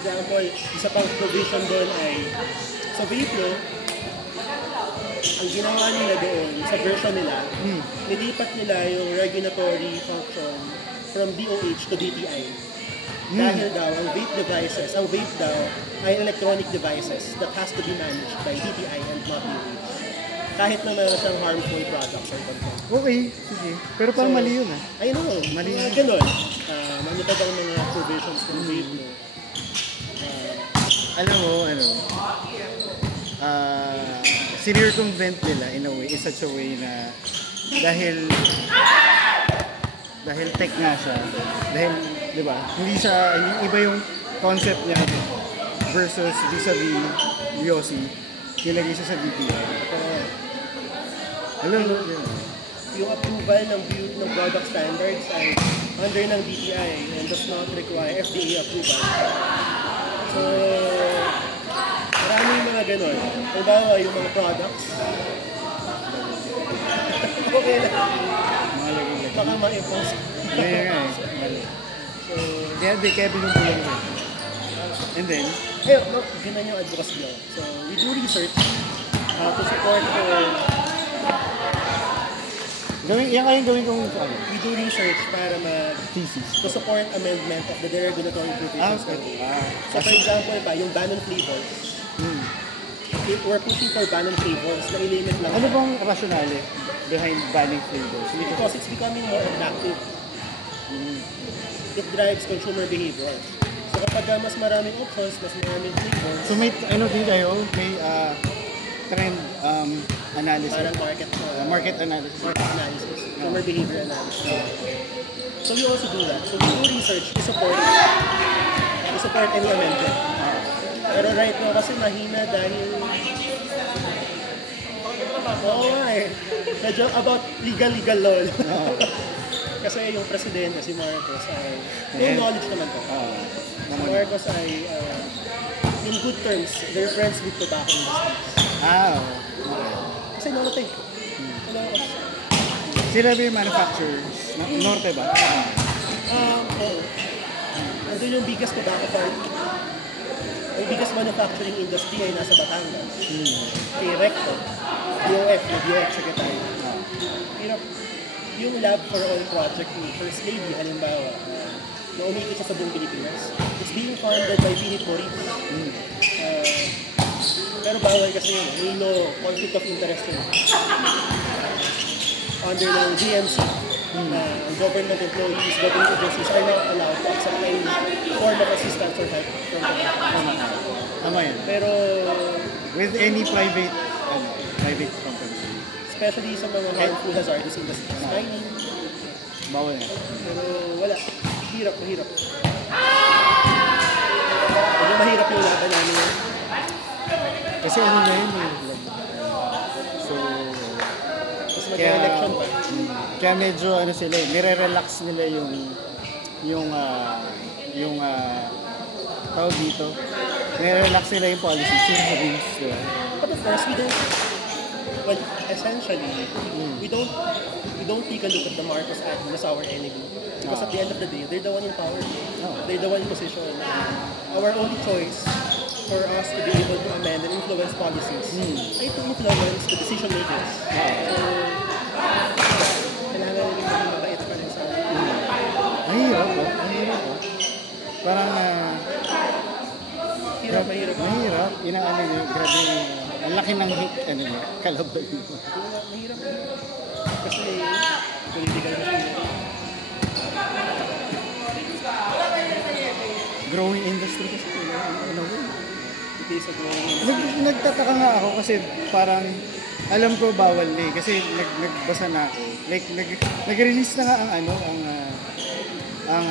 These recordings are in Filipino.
example, isa pang provision doon ay sa vape, no? Ang ginawa nila doon, sa version nila, nilipat nila yung regulatory function from DOH to DTI. Dahil daw, ang vape daw ay electronic devices that has to be managed by DTI and not DOH. Kahit na meron siyang harmful products or content. Okay, sige. Pero parang mali yun ah. Ayun o, mali yun. Ganun. Ano pa bang mga provisions ng vape, no? Alam mo, sinircumvent nila in a way, in such a way na dahil tech nga siya, dahil, di ba, hindi iba yung concept niya versus vis-a-vis Yossi, nilagay siya sa DTI. Alam mo, yung approval ng product standards ay under ng DTI and does not require FDA approval. So, maraming mga ganon. Halimbawa, yung mga products. Okay lang. Baka ma-impose. Kaya nga eh. So, kaya binubulong ko. And then? Ganun yung advocacy law. So, we do research to support Yan gawin kong we do research para thesis. to support amendment of the deregulatory provisions. So for example, yung ban on flavors, we're pushing for ban on flavors na i-limit lang. Ano bang rationale behind banning flavors? Because it's becoming more attractive. It drives consumer behavior. So kapag mas maraming options, mas maraming flavors. So may din kayo? May trend analysis. Parang market analysis. Consumer behavior analysis. So we also do that. So we do research to support any amendment. Pero right now kasi mahina dahil medyo about legal law. Kasi yung presidente, si Marcos ay full knowledge naman to. Marcos ay in good terms, they're friends with tobacco industries. Kasi Norte. Sila ba yung manufacturers? Norte ba? Oo. Nandun yung biggest tobacco farm. Ang biggest manufacturing industry ay nasa Batangas. Kay Recto. DOF Secretary. Yung Lab for All project ni First Lady, halimbawa, na umikot siya sa buong Pilipinas. It's being funded by Philip Morris. Pero bawal kasi yun. May no conflict of interest yun. Under ng GMC, government employees, government agencies are not allowed to accept any form of assistance or help from the government. Tama yan. Pero with any private company. Especially sa mga harmful hazardous industries. Mining. Bawal yan. Pero wala. Mahirap. Mahirap yung laban namin yun. Kasi ano na yun eh. So, mag-election pa. Kaya medyo sila eh, nire-relax nila yung tawag dito. Nire-relax nila yung policy, yung rules. But of course, essentially, we don't take a look at the Marcos Act as our enemy. Because at the end of the day, they're the one in power. They're the one in position. Our only choice for us to be able to amend and influence policies ay to influence the decision makers. Kailangan rin maging mabait pa rin sa Mahirap po. Parang mahirap. Inaano niyo, grabe. Ang laki ng hit, kalabay mo. Mahirap. Kasi political machine. Growing industry kasi. Nagtataka nga ako kasi parang alam ko bawal na eh kasi nagbasa na ako. Like nag-release na nga ang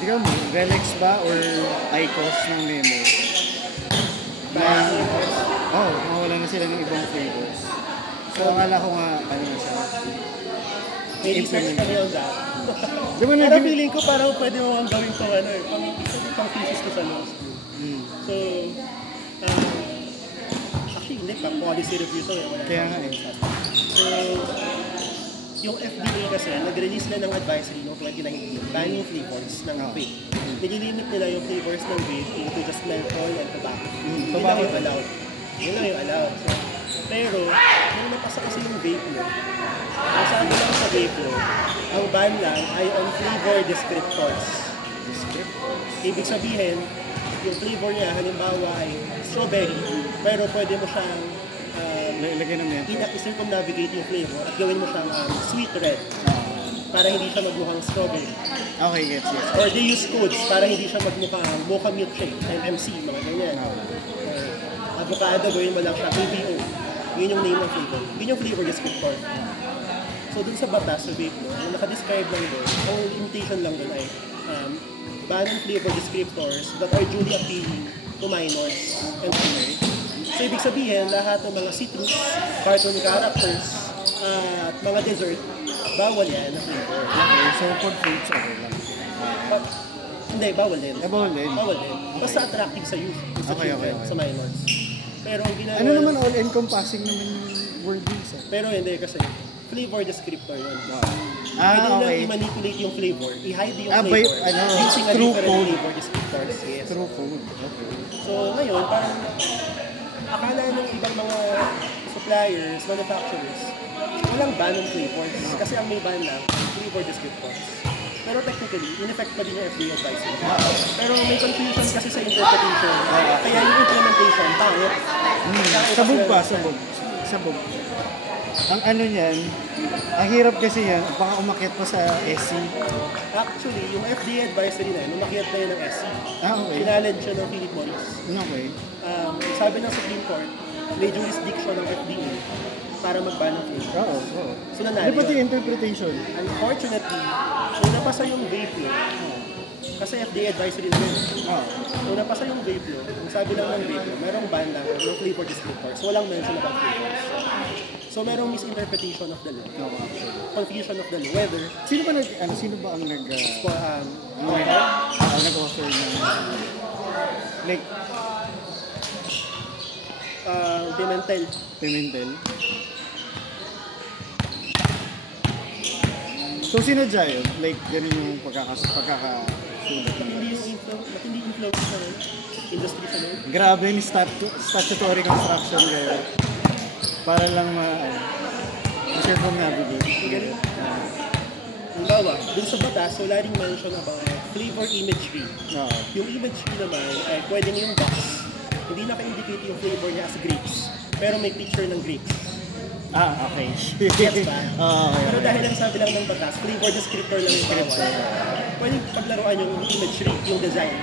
di ka mo, Relics ba or IQOS ng memo. Mawala na sila ng ibang flavors. So akala ko nga siya. May research kami on that. Parang feeling ko parang pwede mo ang gawin ito pang thesis ko sa law school. So, actually hindi pa policy review to Kaya nga eh. So, yung FDA kasi, nag-release na ng advisory noong 2019, banning flavors ng vape. Nililimit nila yung flavors ng vape into just menthol and tobacco. Yun lang yung allowed. Yun lang yung allowed. So, pero, nung napasa kasi yung vape mo, ang sabi lang sa vape mo, ang ban lang ay on flavor descriptors. Ibig sabihin, yung flavor niya, halimbawa ay strawberry, pero pwede mo siyang Lagyan naman yan. i-circumnavigate yung flavor at gawin mo siyang sweet red para hindi siya magmukhang strawberry. Okay, yes. Or they use codes para hindi siya magmukhang mocha milkshake, MMC, mga ganyan. Avocado, gawin mo lang siya, AVO. Yun yung name ng flavor. Yun yung flavor descriptor. So dun sa batas, sa vape mo, yung nakadescribe lang doon, ang limitation lang doon ay banning flavor descriptors that are duly appealing to minors and minors. So ibig sabihin, lahat ng mga citrus, cartoon characters, at mga dessert, bawal yan na flavor. Okay, so for fruits, okay lang. Hindi, bawal din. Bawal din? Bawal din. Basta attractive sa youth, sa children, sa minors. Pero ang ginagawa... Ano naman all-encompassing naman yung wordings? Pero hindi kasi flavor descriptor yun. Pwede lang i-manipulate yung flavor, i-hide yung flavor, using a through different code. flavor descriptors. Yes. Through code, okay. So ngayon, parang akala ng ibang mga suppliers, manufacturers, walang ban ng flavors kasi ang may ban lang, flavor descriptors. Pero technically, in effect pa din yung FDA advisory. Pero may confusion kasi sa interpretation. Kaya yung implementation, pangit. Sabog. Ang ano niyan, ang hirap kasi yan, baka umakyat pa sa SC. Actually, yung FDA advisory na yun, umakyat na yun ng SC. Okay. Pinalad siya ng Philip Morris. Okay. Sabi ng Supreme Court, may jurisdiction ng FDA para mag-ban ng flavor. Oo. So nanalo Ano pati yun. interpretation? Unfortunately, kung napasa yung vape law, kasi FDA advisory na yun. Kung napasa yung vape law, kung sabi lang ng vape law, merong ban lang ng flavor descriptors. Walang mention about flavors. So merong misinterpretation of the law. Confusion of the law. Whether Sino ba ang nag-offer ng like Pimentel? So sinadya yun? Like ganun yung pagkakasulat matindi yung influence sa industry sa law. Grabe yung statutory construction kayo. Para lang ma-circumnavigate. Halimbawa, dun sa batas, wala rin mention about flavor imagery. Yung imagery naman ay pwede yung box. Hindi naka-indicate yung flavor niya as grapes. Pero may picture ng grapes. Okay. Yes ba? Okay. Pero dahil ang sabi lang ng batas, flavor descriptor lang yung bawal. Pwede paglaruan yung imagery, yung design.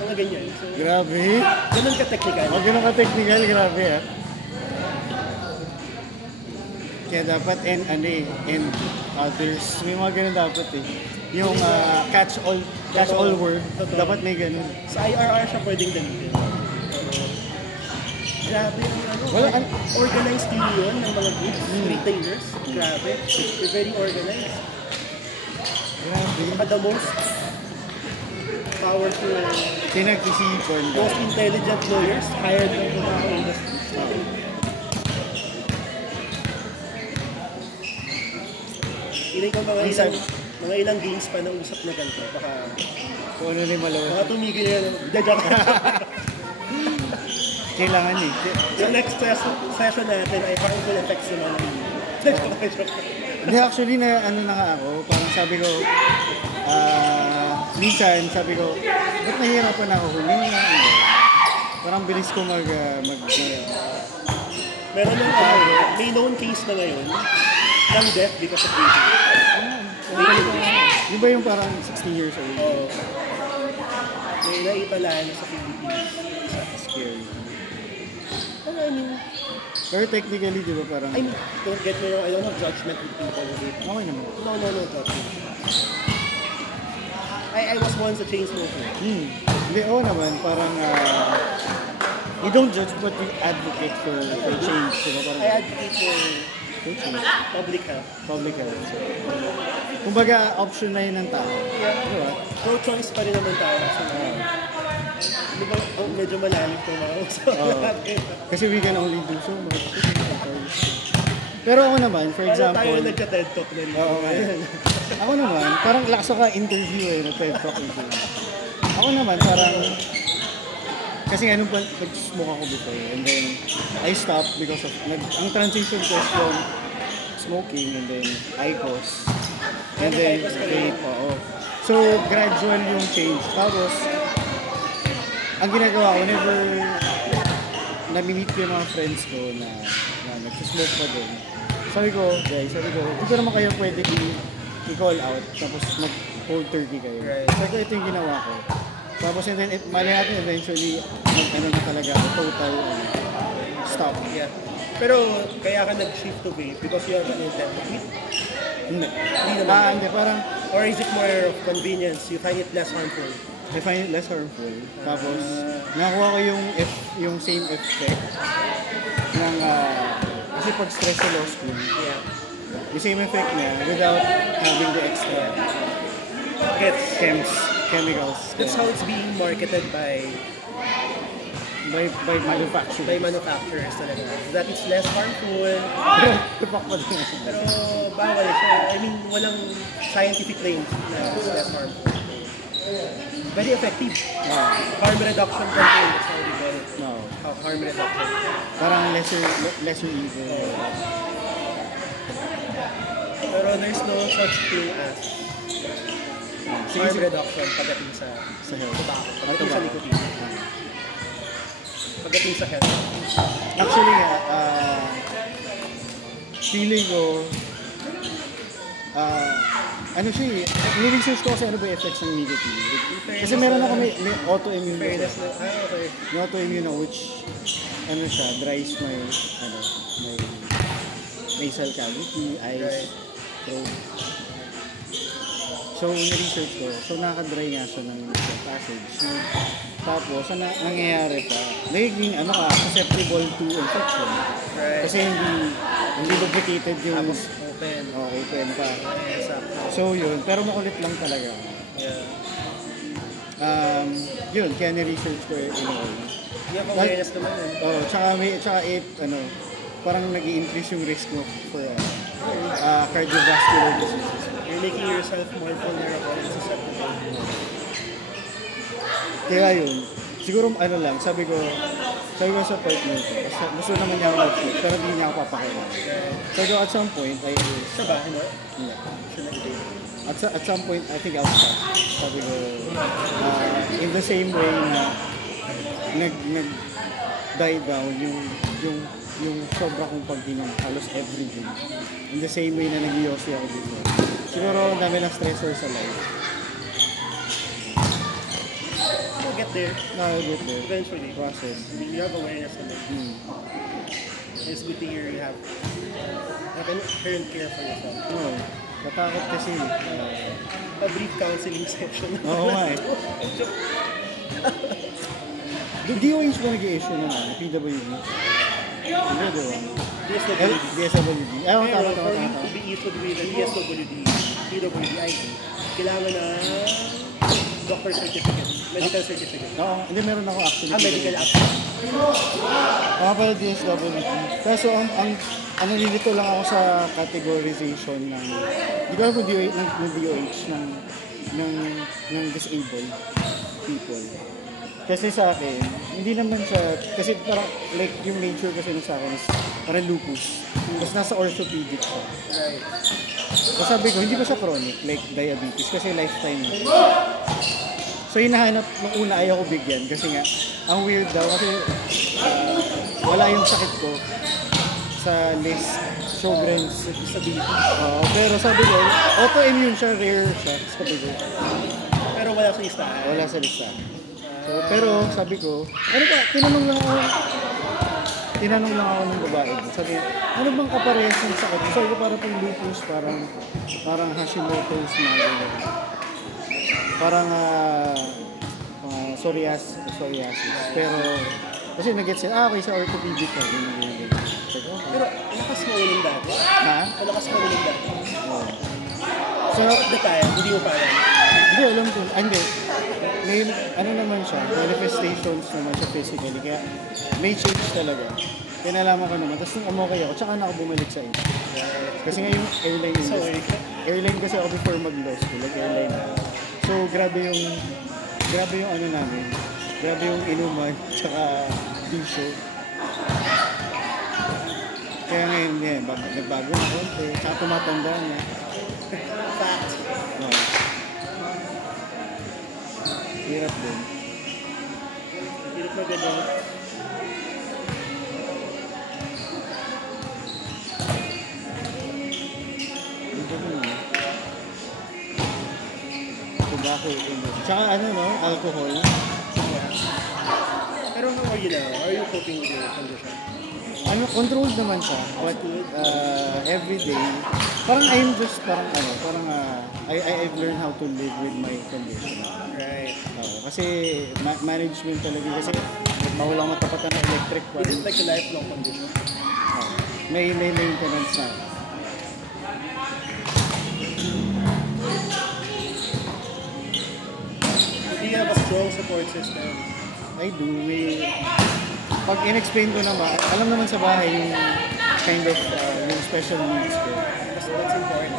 Mga ganyan. So, Grabe. ganun ka-technical. Ganun ka-technical, grabe Kaya dapat and others. May mga ganun dapat Yung catch all word, dapat may ganun. Sa IRR siya pwedeng gamitin. Grabe yung organized union ng mga goods, retailers. Grabe. They're very organized. Grabe. The most powerful, Pinag-isipan. most intelligent lawyers hired ng mga industry. Ilan ko mga ilang games pa na usap na ganito. Baka Kung ano na yung malawa. mga tumigil yan. Joke. Kailangan Yung next session natin ay harmful effects ng mga Hindi, actually na nga ako. Parang sabi ko, minsan sabi ko, ba't nahihirapan ako huminga? Parang bilis ko Meron ng may known case na ngayon ng death because of vaping. Di ba yung parang 16 years old? Oo. May naipalaan sa Philippines. Scary. Pero I mean, Pero technically, di ba parang... don't get me wrong, I don't have judgment with people who vape. Okay naman. No judgment. I was once a chain smoker. Hindi, naman. Parang... you don't judge but you advocate for change. Diba? Parang, I advocate for change. public health. Public health. Kumbaga, option na yun ng tao. Yeah. Diba? Pro-choice pa rin naman tayo. So, di ba, medyo malalim ito mga usapan natin. Kasi we can only do so much. Pero ako naman, for Paano tayo example, nagka-TED Talk na rin? oo nga. Ako naman, parang lakas ka interview na TED Talk interview. Ako naman, parang, kasi nga nung nag-smoke ako before, and then I stopped because of, ang transition ko from smoking, and then IQOS, and then vape, oo. So, gradual yung change. Tapos, ang ginagawa ko, whenever nami-meet ko yung mga friends ko na nag-smoke pa din, sabi ko, guys, hindi ko naman kayo pwede i-call out, tapos mag-cold turkey kayo. Right. Sabi ko, ito yung ginawa ko. Tapos, and then, mali natin eventually, ano na talaga, total stop. Yeah. Pero kaya ka nag-shift to vape because you have an intent to quit? Hindi. Hindi naman. Hindi, parang, Or is it more of convenience? You find it less harmful? I find it less harmful. Tapos, nakuha ko yung same effect ng, kasi pag stress sa law school, Yeah. yung same effect niya without having the extra chemicals. That's how it's being marketed by manufacturing. manufacturers talaga. That it's less harmful. Tupak pa din. Pero bawal siya. I mean, walang scientific claims na it's less harmful. Very effective. No. Harm reduction campaign, that's how we call it. No. Harm reduction. Parang lesser evil. Pero there's no such thing as harm reduction pagdating sa health. tobacco, pagdating sa nicotine. Pagdating sa health. Actually nga, feeling ko, ano siya eh, ni-research ko kasi ano ba yung effects ng nicotine. Kasi meron ako may autoimmune. Fairness na, okay. May autoimmune na which, ano siya, dries my nasal cavity, eyes, throat. So, ni-research ko. So, nakaka-dry nga siya ng passage. So, tapos, nangyayari pa, nagiging, susceptible to infection. Right. Kasi hindi lubricated yung... Tapos open. Open pa. Exactly. So, yun. Pero makulit lang talaga. Yeah. Yun, kaya ni-research ko yun. You have awareness naman eh. Tsaka parang nag-i-increase yung risk mo for cardiovascular diseases. You're making yourself more vulnerable and susceptible. Kaya yun, siguro sabi ko sa partner ko, kasi gusto naman niya ako mag-quit, pero hindi niya ako papakailan. Sabi ko, at some point, Siya ba? Hindi? Yeah. At some point, I think I'll stop. Sabi ko, in the same way na nag-die down yung sobra kong pag-inom halos everyday. In the same way na nag-yosi ako dito. Siguro, ang dami ng stressor sa life. You'll get there. I'll get there. Eventually. Process. You have awareness of it. It's good to hear you have current care for yourself. No, natakot kasi. A brief counseling session. Oo nga eh. DOH ba nag-i-issue naman? PWD? Hindi, diba? DSWD. Ayaw, Pero tama. for you to be issued with a DSWD, PWD ID, kailangan na doctor certificate, medical certificate. Oo, hindi meron ako actually. Medical action. Pala DSWD. Kaso ang nililito lang ako sa categorization ng, hindi ko alam kung DOH ng disabled people. Kasi sa akin, hindi naman siya, kasi parang like yung nature kasi sa akin is parang lupus. Tapos nasa orthopedic siya. Right. So sabi ko, hindi ba siya chronic, like diabetes, kasi lifetime. So hinahanap, nung una ayaw ko bigyan, kasi nga, ang weird daw, kasi wala yung sakit ko sa list, Sjogren's disability. Pero sabi ko, autoimmune siya, rare siya, sabi ko. Pero wala sa listahan. Wala sa listahan. So, pero sabi ko, ano ba, tinanong lang ako ng babae. Sabi, ano bang kaparehas ng sakit? Sabi ko, parang pang lupus, parang Hashimoto's na gano'n. Parang psoriasis. Pero, kasi nag-get siya, okay, sa orthopedic ka. Pero lakas mo ulit dati. Ha? Lakas mo ulit dati. Oo. So, at the time, hindi mo pa alam. Hindi, alam ko. Hindi. May, ano naman siya, manifestations naman siya physically. Kaya may change talaga. Kaya nalaman ko naman. Tapos nung umokay ako, tsaka na ako bumalik sa Asia. Kasi nga yung airline industry. Airline kasi ako before mag-law school, like airline. So, grabe yung ano namin. Grabe yung inuman, tsaka bisyo. Kaya ngayon, nagbago na konti. Tsaka tumatanda na. Fact. Hirap din. Hirap na gano'n. Tobacco. Tsaka ano, no? Alcohol. Pero how are you now? How are you coping with your condition? Ano, controlled naman siya. But every day, parang I've learned how to live with my condition. Right. Kasi management talaga kasi mawalang matapatan ng electric pan. Is it like a lifelong condition? May maintenance na. Do you have a strong support system? I do. Pag in-explain ko naman, alam naman sa bahay yung kind of yung special needs ko. That's important.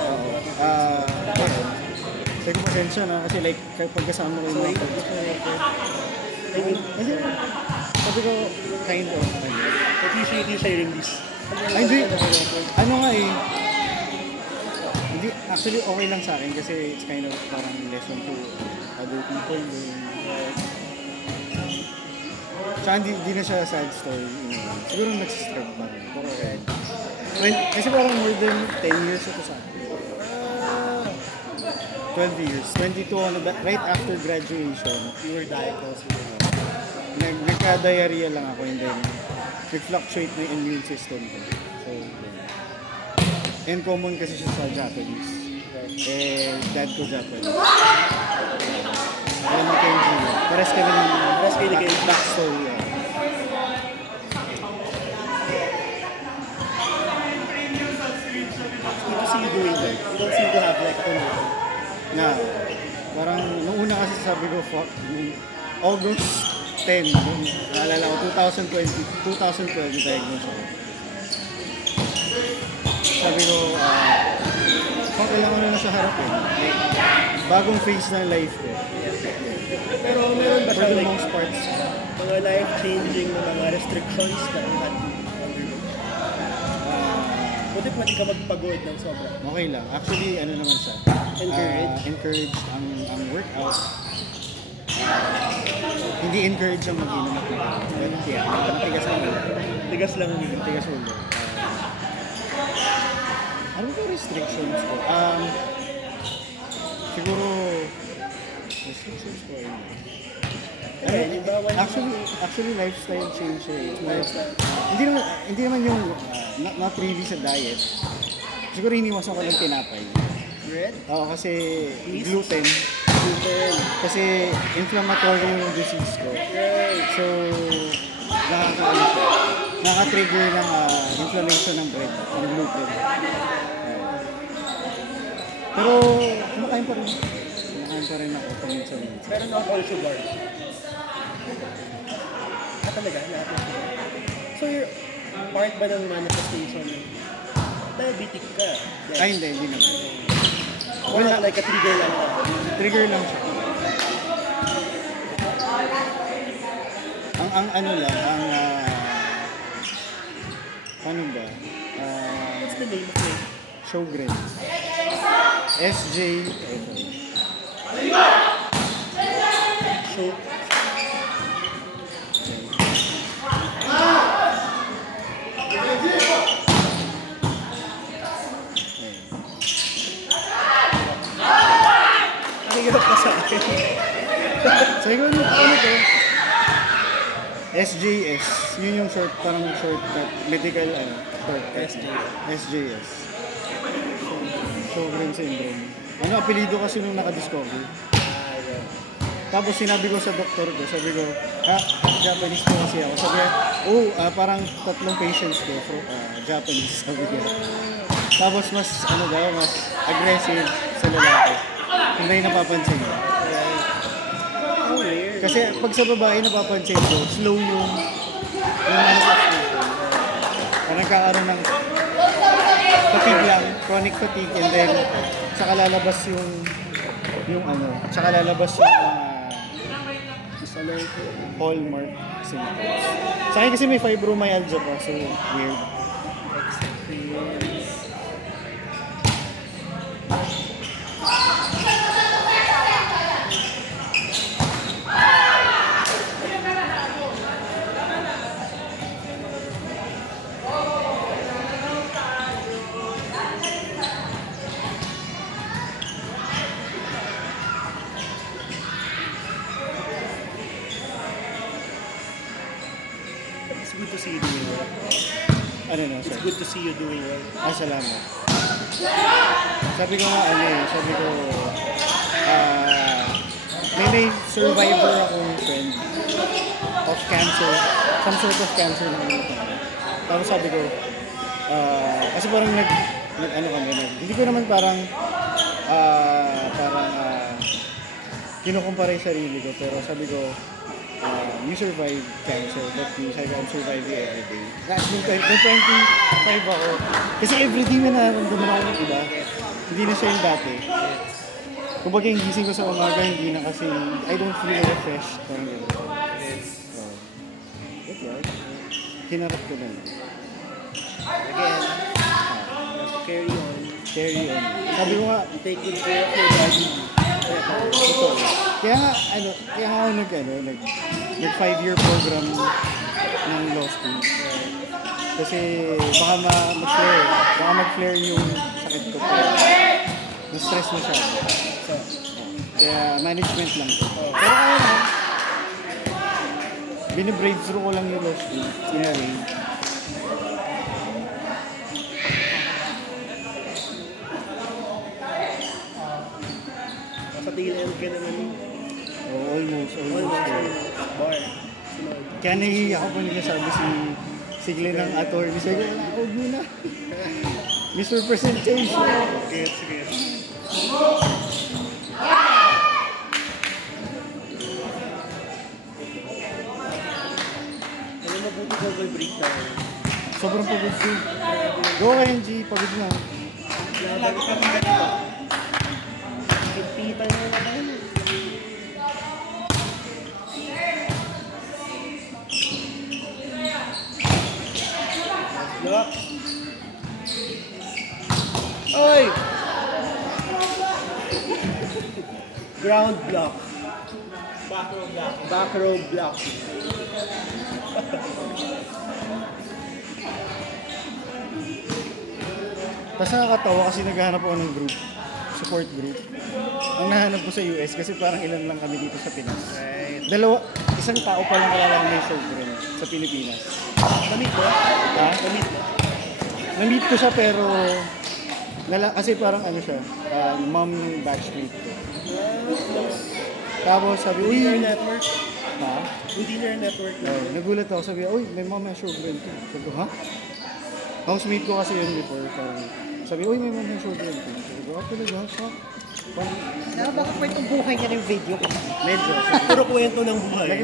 Sabi ko pasensya na kasi like pagkasama ko yung mga sabi ko kind of Appreciate you sharing this. Ay, hindi. Ano nga eh. Hindi, actually okay lang sa akin kasi it's kind of parang lesson to other people. Tsaka hindi na siya sad story. Siguro nag-strike pa rin. Pero okay. Kasi parang more than 10 years ito sa akin. 12 years. 22 ano, right after graduation. You were diagnosed with it. Nagka-diarrhea lang ako and then nag-fluctuate na yung immune system ko. So, and common kasi siya sa Japanese. Eh, dad ko Japanese. Alam mo kayo Gio. Pares kami ng backstory. You don't see you doing that. You don't seem to have like a condition. Na, parang nung una kasi sabi ko, fuck, August 10, naalala ko, 2012 diagnosed ako. Sabi ko, kailangan ko na sa harap eh. Bagong phase ng life ko. Pero meron ba For siya the like most parts, mga life-changing na mga restrictions that you had to undergo? Buti pwede ka magpagod ng sobra. okay lang. Actually, ano naman siya? Encouraged ang workout. Hindi encourage ang mag-inom at mag-inom. But yeah, matigas ang ulo. Tigas lang ang yun. Matigas ulo. Ano ba restrictions ko? Siguro, restrictions ko actually lifestyle change eh. Hindi naman yung not really sa diet. Siguro iniwasan ko lang tinapay. Bread? Oo, kasi gluten. Kasi inflammatory yung disease ko. So, nakaka-trigger ng inflammation ng bread, ng gluten. Pero, kumakain pa rin ako paminsan-minsan. Pero not all sugar. Talaga, lahat ng sugar. So, you're part ba ng manifestation? Diabetic ka. Ay, hindi naman. Or like a trigger lang ka? Trigger lang siya. Ang ano lang, paano ba? What's the name of it? Sjogren's. SJ. Show. Hirap ka sa akin. Sabi ko, ano to? SJS. Yun yung parang shortcut. Medical, shortcut. SJS. Sjogren syndrome. Ano, apelido kasi nung nakadiscover. Tapos sinabi ko sa doktor ko, sabi ko, Japanese po kasi ako. Sabi ko, parang 3 patients ko from Japanese. Sabi ko. Tapos mas aggressive sa lalaki. Hindi napapansin ko. Kasi pag sa babae napapansin ko, slow yung manifestation. Parang nagkakaroon ng fatigue lang, chronic fatigue, and then saka lalabas yung ano, saka lalabas yung hallmark symptoms. Sa akin kasi may fibromyalgia pa, so weird. It's good to see you doing well. Ano no, It's sir? good to see you doing well. Salamat. Sabi ko nga sabi ko, may survivor akong friend of cancer, some sort of cancer na tapos sabi ko, kasi parang ano kami, hindi ko naman parang kinukumpara yung sarili ko, pero sabi ko, you survive cancer, but sabi ko, I'm surviving every day. Last nung 25 ako, kasi everyday may nararamdaman ako ng iba. Hindi na siya yung dati. Kumbaga yung gising ko sa umaga, hindi na kasi, I don't feel refreshed. Parang gano'n. So, but yeah, hinarap ko na yun. Again, carry on. Carry on. Sabi ko nga, Take good care of your body. totoo. Kaya nga ako nag 5-year program ng law school. Kasi baka mag-flare yung sakit ko. Na-stress masyado. So, kaya management lang ko. Pero kaya na, binibrave through ko lang yung law school. Sinarray. Sa tail end ka naman Almost. bar. Kaya nahihiya ako pa nagsasabi si Glenn ng attorney. Sabi ko, huwag mo na. Misrepresentation. Sige. Ano mabuti Google break tayo? Sobrang pagod ko. Go kayo, G. Pagod na. Laban ka pa ganito. Higpitan mo na ba? Look. Oy! Ground block. Back row block. Tapos nakakatawa kasi naghahanap ako ng group. Support group. Ang nahanap ko sa US kasi parang ilan lang kami dito sa Pinas. Right. Isang tao pa lang kailangan may children sa Pilipinas. Namit mo? Ha? Namit mo? Na-meet ko siya pero kasi parang ano siya, mom ng batchmate ko. Tapos sabi, uy, Dinner network? ha? Dinner network na. Oh, nagulat ako, sabi, uy, may mom na children ko. Sabi ko, ha? Housemate ko kasi yun before, parang sabi, uy, may mom na children ko. Sabi ko, talaga, shock. Nakabaka kwentong buhay niya ng video. Medyo. Puro kwento ng buhay.